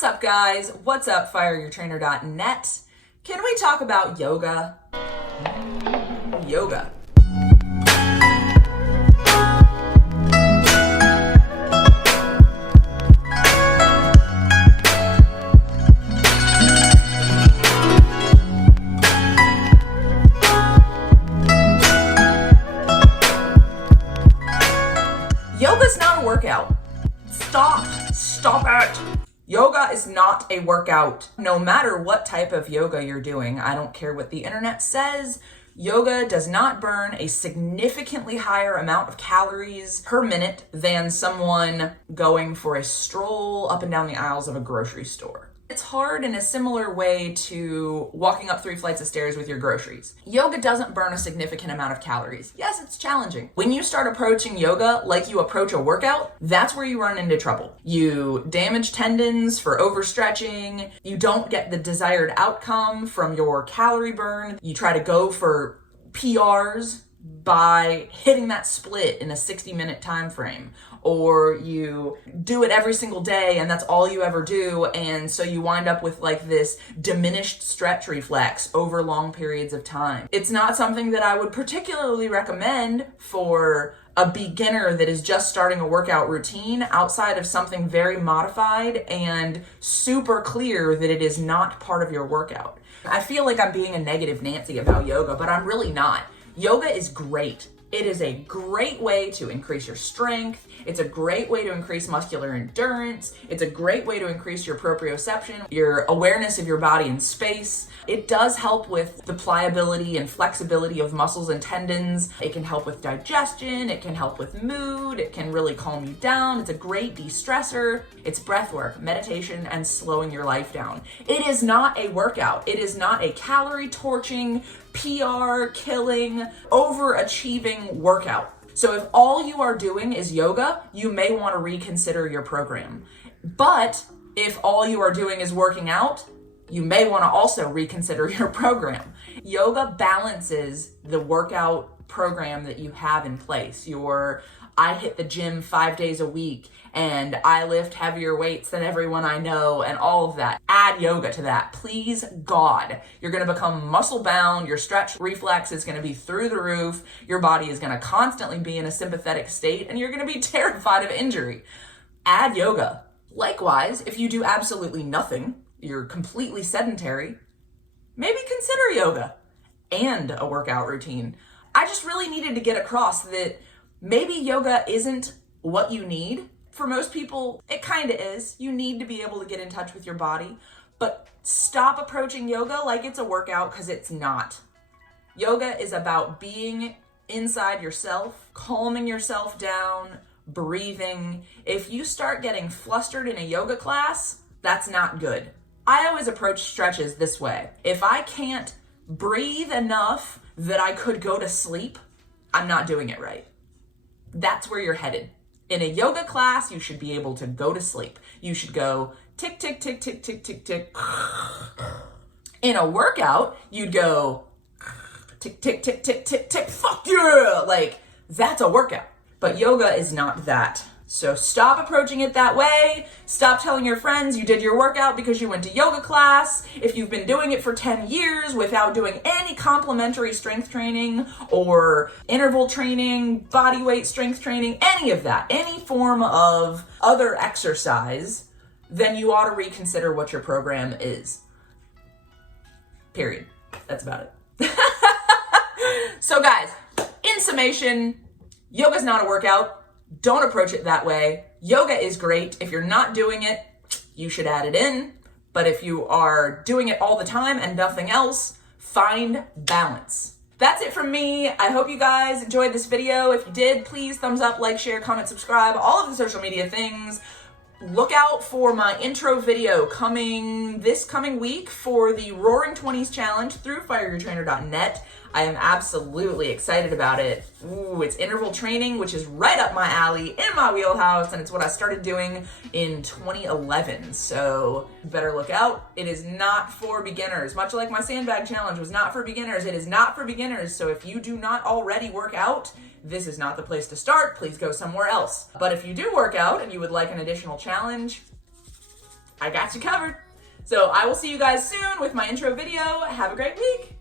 What's up, guys? What's up, fireyourtrainer.net? Can we talk about yoga? Yoga. Yoga's not a workout. Stop it. Yoga is not a workout. No matter what type of yoga you're doing, I don't care what the internet says, yoga does not burn a significantly higher amount of calories per minute than someone going for a stroll up and down the aisles of a grocery store. It's hard in a similar way to walking up 3 flights of stairs with your groceries. Yoga doesn't burn a significant amount of calories. Yes, it's challenging. When you start approaching yoga like you approach a workout, that's where you run into trouble. You damage tendons for overstretching. You don't get the desired outcome from your calorie burn. You try to go for PRs by hitting that split in a 60-minute time frame, or you do it every single day and that's all you ever do, and so you wind up with like this diminished stretch reflex over long periods of time. It's not something that I would particularly recommend for a beginner that is just starting a workout routine, outside of something very modified and super clear that it is not part of your workout. I feel like I'm being a negative Nancy about yoga, but I'm really not. Yoga is great. It is a great way to increase your strength. It's a great way to increase muscular endurance. It's a great way to increase your proprioception, your awareness of your body in space. It does help with the pliability and flexibility of muscles and tendons. It can help with digestion. It can help with mood. It can really calm you down. It's a great de-stressor. It's breath work, meditation, and slowing your life down. It is not a workout. It is not a calorie torching, PR killing, overachieving workout. So if all you are doing is yoga, you may want to reconsider your program. But if all you are doing is working out, you may want to also reconsider your program. Yoga balances the workout program that you have in place. I hit the gym 5 days a week and I lift heavier weights than everyone I know and all of that. Add yoga to that. Please God. You're going to become muscle bound. Your stretch reflex is going to be through the roof. Your body is going to constantly be in a sympathetic state and you're going to be terrified of injury. Add yoga. Likewise, if you do absolutely nothing, you're completely sedentary, maybe consider yoga and a workout routine. I just really needed to get across that maybe yoga isn't what you need. For most people, it kind of is. You need to be able to get in touch with your body, but stop approaching yoga like it's a workout, because it's not. Yoga is about being inside yourself, calming yourself down, breathing. If you start getting flustered in a yoga class, that's not good. I always approach stretches this way. If I can't breathe enough that I could go to sleep, I'm not doing it right. That's where you're headed. In a yoga class, you should be able to go to sleep. You should go tick, tick, tick, tick, tick, tick, tick. In a workout, you'd go tick, tick, tick, tick, tick, tick, fuck yeah! Like, that's a workout. But yoga is not that. So stop approaching it that way. Stop telling your friends you did your workout because you went to yoga class. If you've been doing it for 10 years without doing any complementary strength training or interval training, body weight strength training, any of that, any form of other exercise, then you ought to reconsider what your program is. Period. That's about it. So guys, in summation, yoga's not a workout. Don't approach it that way. Yoga is great. If you're not doing it, you should add it in. But if you are doing it all the time and nothing else, find balance. That's it from me. I hope you guys enjoyed this video. If you did, please thumbs up, like, share, comment, subscribe, all of the social media things. Look out for my intro video this coming week for the Roaring 20s Challenge through fireyourtrainer.net. I am absolutely excited about it. Ooh, it's interval training, which is right up my alley, in my wheelhouse, and it's what I started doing in 2011. So better look out. It is not for beginners. Much like my sandbag challenge was not for beginners, it is not for beginners. So if you do not already work out, this is not the place to start. Please go somewhere else. But if you do work out and you would like an additional challenge, I got you covered. So I will see you guys soon with my intro video. Have a great week.